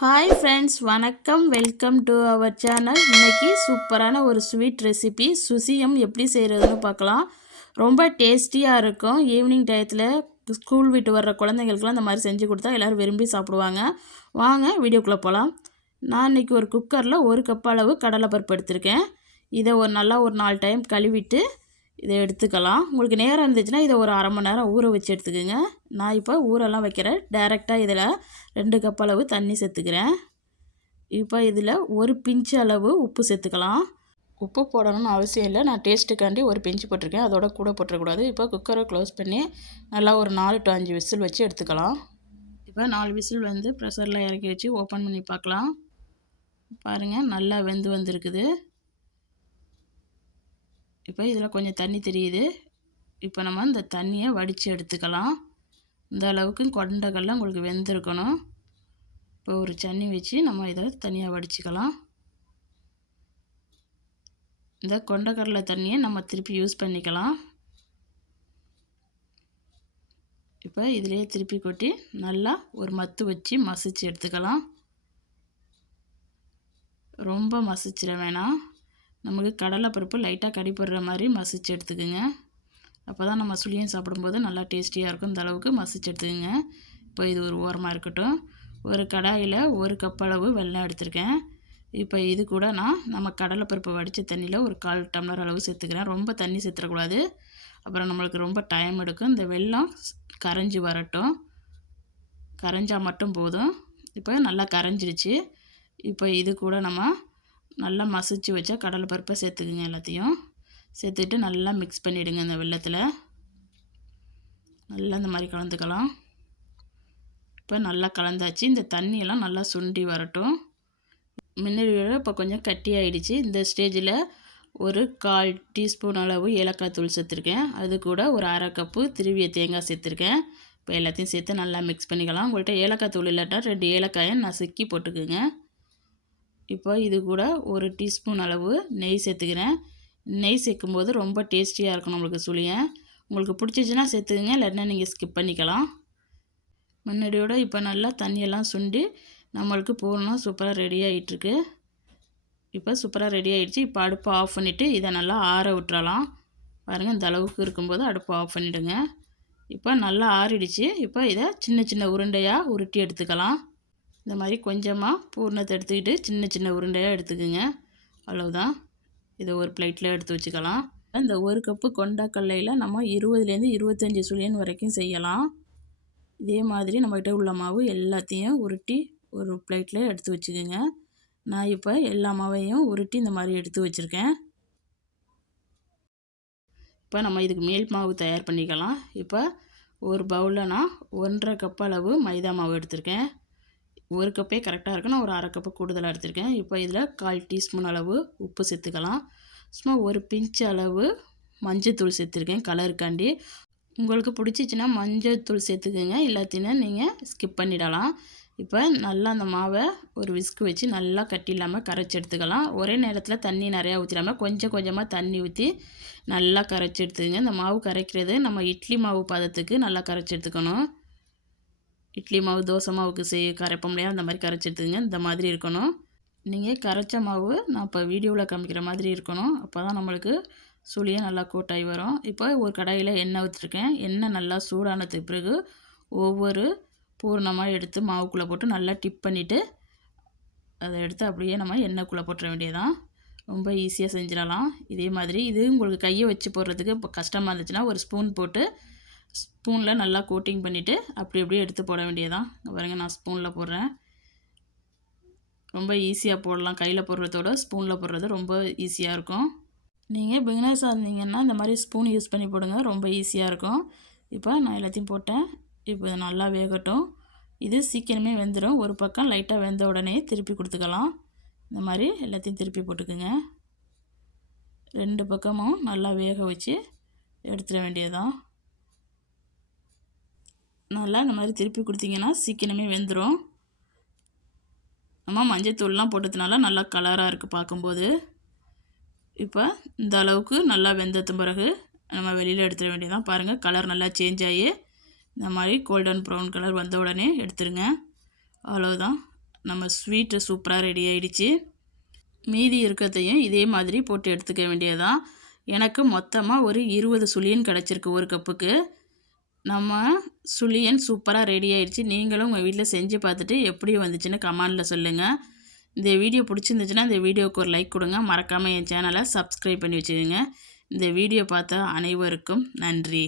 Hi friends, வணக்கம். Welcome to our channel. இன்றைக்கி சூப்பரான ஒரு ஸ்வீட் ரெசிபி சுசியம் எப்படி செய்கிறதுன்னு பார்க்கலாம். ரொம்ப டேஸ்டியாக இருக்கும். ஈவினிங் டயத்தில் ஸ்கூல் விட்டு வர்ற குழந்தைங்களுக்குலாம் இந்த மாதிரி செஞ்சு கொடுத்தா எல்லோரும் விரும்பி சாப்பிடுவாங்க. வாங்க வீடியோக்குள்ளே போகலாம். நான் இன்றைக்கி ஒரு குக்கரில் 1 கப் அளவு கடலைப்பருப்பு எடுத்திருக்கேன். இதை நல்லா ஒரு 4 டைம் கழுவிட்டு இதை எடுத்துக்கலாம். உங்களுக்கு நேரம் இருந்துச்சுன்னா இதை ஒரு அரை மணி நேரம் ஊற வச்சு எடுத்துக்கோங்க. நான் இப்போ ஊரெல்லாம் வைக்கிறேன். டைரெக்டாக இதில் 2 கப் அளவு தண்ணி சேர்த்துக்கிறேன். இப்போ இதில் ஒரு பிஞ்சு அளவு உப்பு சேர்த்துக்கலாம். உப்பு போடணும்னு அவசியம் இல்லை. நான் டேஸ்ட்டுக்காண்டி ஒரு பிஞ்சு போட்டிருக்கேன். அதோட கூட போட்டுறக்கூடாது. இப்போ குக்கரை க்ளோஸ் பண்ணி நல்லா ஒரு 4 to 5 விசில் வச்சு எடுத்துக்கலாம். இப்போ 4 விசில் வந்து ப்ரெஷரில் இறக்கி வச்சு ஓப்பன் பண்ணி பார்க்கலாம். பாருங்கள், நல்லா வெந்து வந்திருக்குது. இப்போ இதில் கொஞ்சம் தண்ணி தெரியுது. இப்போ நம்ம இந்த தண்ணியை வடித்து எடுத்துக்கலாம். இந்த அளவுக்கு கொண்டைக்கடலை உங்களுக்கு வெந்திருக்கணும். இப்போ ஒரு சன்னி வச்சு நம்ம இதை தனியாக வடிச்சுக்கலாம். இந்த கொண்டைக்கடலை தண்ணியை நம்ம திருப்பி யூஸ் பண்ணிக்கலாம். இப்போ இதிலேயே திருப்பி கொட்டி நல்லா ஒரு மத்து வச்சு மசிச்சு எடுத்துக்கலாம். ரொம்ப மசிச்சிட வேணாம். நமக்கு கடலைப்பருப்பு லைட்டாக கடிப்படுற மாதிரி மசிச்சு எடுத்துக்குங்க. அப்போ தான் நம்ம சுழியம் சாப்பிடும்போது நல்லா டேஸ்டியாக இருக்கும். இந்த அளவுக்கு மசிச்சு எடுத்துக்கோங்க. இப்போ இது ஒரு ஓரமாக இருக்கட்டும். ஒரு கடாயில் 1 கப் அளவு வெல்லம் எடுத்திருக்கேன். இப்போ இது கூட நம்ம கடலைப்பருப்பு வடித்த தண்ணியில் ஒரு 1/4 டம்ளர் அளவு சேர்த்துக்கிறேன். ரொம்ப தண்ணி சேர்த்துடக்கூடாது, அப்புறம் நம்மளுக்கு ரொம்ப டைம் எடுக்கும். இந்த வெல்லம் கரைஞ்சி வரட்டும். கரைஞ்சால் மட்டும் போதும். இப்போ நல்லா கரைஞ்சிருச்சு. இப்போ இது கூட நம்ம நல்லா மசிச்சு வச்ச கடலைப்பருப்பை சேர்த்துக்குங்க. எல்லாத்தையும் சேர்த்துட்டு நல்லா மிக்ஸ் பண்ணிவிடுங்க. இந்த வெல்லத்தில் நல்லா இந்த மாதிரி கலந்துக்கலாம். இப்போ நல்லா கலந்தாச்சு. இந்த தண்ணியெல்லாம் நல்லா சுண்டி வரட்டும். முன்னாடி விட இப்போ கொஞ்சம் கட்டி ஆகிடுச்சு. இந்த ஸ்டேஜில் ஒரு 1/4 டீஸ்பூன் அளவு ஏலக்காய் தூள் சேர்த்துருக்கேன். அது கூட ஒரு அரை கப்பு திருவிய தேங்காய் சேர்த்துருக்கேன். இப்போ எல்லாத்தையும் சேர்த்து நல்லா மிக்ஸ் பண்ணிக்கலாம். உங்கள்கிட்ட ஏலக்காய் தூள் இல்லாட்டா 2 ஏலக்காயை நசுக்கி போட்டுக்குங்க. இப்போ இது கூட 1 டீஸ்பூன் அளவு நெய் சேர்த்துக்கிறேன். நெய் சேர்க்கும்போது ரொம்ப டேஸ்டியாக இருக்கும் நம்மளுக்கு சுழியம். உங்களுக்கு பிடிச்சிச்சின்னா சேர்த்துக்குங்க, இல்லைன்னா நீங்கள் ஸ்கிப் பண்ணிக்கலாம். முன்னாடியோட இப்போ நல்லா தண்ணியெல்லாம் சுண்டி நம்மளுக்கு பூர்ணம் சூப்பராக ரெடி ஆகிட்டுருக்கு. இப்போ சூப்பராக ரெடி ஆகிடுச்சு. இப்போ அடுப்பை ஆஃப் பண்ணிவிட்டு இதை நல்லா ஆற விட்டுறலாம். பாருங்கள், இந்த அளவுக்கு இருக்கும்போது அடுப்பை ஆஃப் பண்ணிவிடுங்க. இப்போ நல்லா ஆறிடுச்சு. இப்போ இதை சின்ன சின்ன உருண்டையாக உருட்டி எடுத்துக்கலாம். இந்த மாதிரி கொஞ்சமாக பூர்ணத்தை எடுத்துக்கிட்டு சின்ன சின்ன உருண்டையாக எடுத்துக்குங்க. அவ்வளோதான். இதை ஒரு பிளேட்டில் எடுத்து வச்சுக்கலாம். இந்த 1 கப்பு கொண்டைக்கடலையில் நம்ம 20லேருந்து 25 சுழியன் வரைக்கும் செய்யலாம். இதே மாதிரி நம்மகிட்ட உள்ள மாவு எல்லாத்தையும் உருட்டி ஒரு பிளேட்டில் எடுத்து வச்சுக்கோங்க. நான் இப்போ எல்லா மாவையும் உருட்டி இந்த மாதிரி எடுத்து வச்சுருக்கேன். இப்போ நம்ம இதுக்கு மேல் மாவு தயார் பண்ணிக்கலாம். இப்போ ஒரு பவுலில் நான் 1.5 கப் அளவு மைதா மாவு எடுத்திருக்கேன். 1 கப்பே கரெக்டாக இருக்குது. நான் ஒரு அரை கப்பு கூடுதலாக எடுத்திருக்கேன். இப்போ இதில் 1/4 டீஸ்பூன் அளவு உப்பு சேர்த்துக்கலாம். சும்மா ஒரு பிஞ்ச் அளவு மஞ்சள் சேர்த்துருக்கேன் கலருக்காண்டி. உங்களுக்கு பிடிச்சிச்சின்னா மஞ்சள் தூள் சேர்த்துக்கோங்க, இல்லாட்டினா நீங்கள் ஸ்கிப் பண்ணிடலாம். இப்போ நல்லா அந்த மாவை ஒரு விஸ்கு வச்சு நல்லா கட்டி இல்லாமல் கரைச்சி எடுத்துக்கலாம். ஒரே நேரத்தில் தண்ணி நிறையா ஊற்றிடாமல் கொஞ்சம் கொஞ்சமாக தண்ணி ஊற்றி நல்லா கரைச்சி எடுத்துக்கங்க. இந்த மாவு கரைக்கிறது நம்ம இட்லி மாவு பதத்துக்கு நல்லா கரைச்சி எடுத்துக்கணும். இட்லி மாவு தோசை மாவுக்கு கரைப்போம் இல்லையா, அந்த மாதிரி கரைச்சி எடுத்துக்கங்க. இந்த மாதிரி இருக்கணும். நீங்கள் கரைச்ச மாவு நான் இப்போ வீடியோவில் காமிக்கிற மாதிரி இருக்கணும். அப்போ தான் நம்மளுக்கு சுழியம் நல்லா கோட்டாகி வரும். இப்போ ஒரு கடாயில் எண்ணெய் ஊற்றிருக்கேன். எண்ணெய் நல்லா சூடானதுக்கு பிறகு ஒவ்வொரு பூர்ணமாக எடுத்து மாவுக்குள்ளே போட்டு நல்லா டிப் பண்ணிவிட்டு அதை எடுத்து அப்படியே நம்ம எண்ணெய்க்குள்ளே போட்டுற வேண்டியதான். ரொம்ப ஈஸியாக செஞ்சிடலாம். இதே மாதிரி இது உங்களுக்கு கையை வச்சு போடுறதுக்கு இப்போ கஷ்டமாக இருந்துச்சுன்னா ஒரு ஸ்பூன் போட்டு ஸ்பூனில் நல்லா கோட்டிங் பண்ணிவிட்டு அப்படி அப்படியே எடுத்து போட வேண்டியதான். பாருங்கள், நான் ஸ்பூனில் போடுறேன். ரொம்ப ஈஸியாக போடலாம். கையில் போடுறதோட ஸ்பூனில் போடுறது ரொம்ப ஈஸியாக இருக்கும். நீங்கள் பிகினர்ஸாக இருந்தீங்கன்னா இந்த மாதிரி ஸ்பூன் யூஸ் பண்ணி போடுங்க, ரொம்ப ஈஸியாக இருக்கும். இப்போ நான் எல்லாத்தையும் போட்டேன். இப்போ இது நல்லா வேகட்டும். இது சீக்கிரமே வெந்துடும். ஒரு பக்கம் லைட்டாக வெந்த உடனே திருப்பி கொடுத்துக்கலாம். இந்த மாதிரி எல்லாத்தையும் திருப்பி போட்டுக்குங்க. 2 பக்கமும் நல்லா வேக வச்சு எடுத்துட வேண்டியதான். நல்லா இந்த மாதிரி திருப்பி கொடுத்தீங்கன்னா சீக்கிரமே வெந்துடும். நம்ம மஞ்சள் தூள்லாம் போட்டதுனால நல்லா கலராக இருக்குது பார்க்கும்போது. இப்போ இந்த அளவுக்கு நல்லா வெந்தது பிறகு நம்ம வெளியில் எடுத்துட வேண்டியதான். பாருங்கள், கலர் நல்லா சேஞ்ச் ஆகி இந்த மாதிரி கோல்டன் ப்ரௌன் கலர் வந்த உடனே எடுத்துருங்க. அவ்வளோதான். நம்ம ஸ்வீட்டு சூப்பராக ரெடி ஆகிடுச்சு. மீதி இருக்கிறதையும் இதே மாதிரி போட்டு எடுத்துக்க வேண்டியதான். எனக்கு மொத்தமாக ஒரு 20 சுழியன் கிடச்சிருக்கு ஒரு கப்புக்கு. நம்ம சுழியன் சூப்பராக ரெடி ஆகிடுச்சு. நீங்களும் உங்கள் வீட்டில் செஞ்சு பார்த்துட்டு எப்படி வந்துச்சுன்னு கமெண்டில் சொல்லுங்கள். இந்த வீடியோ பிடிச்சிருந்துச்சுன்னா இந்த வீடியோவுக்கு ஒரு லைக் கொடுங்க. மறக்காமல் என் சேனலை சப்ஸ்கிரைப் பண்ணி வச்சுக்கோங்க. இந்த வீடியோ பார்த்த அனைவருக்கும் நன்றி.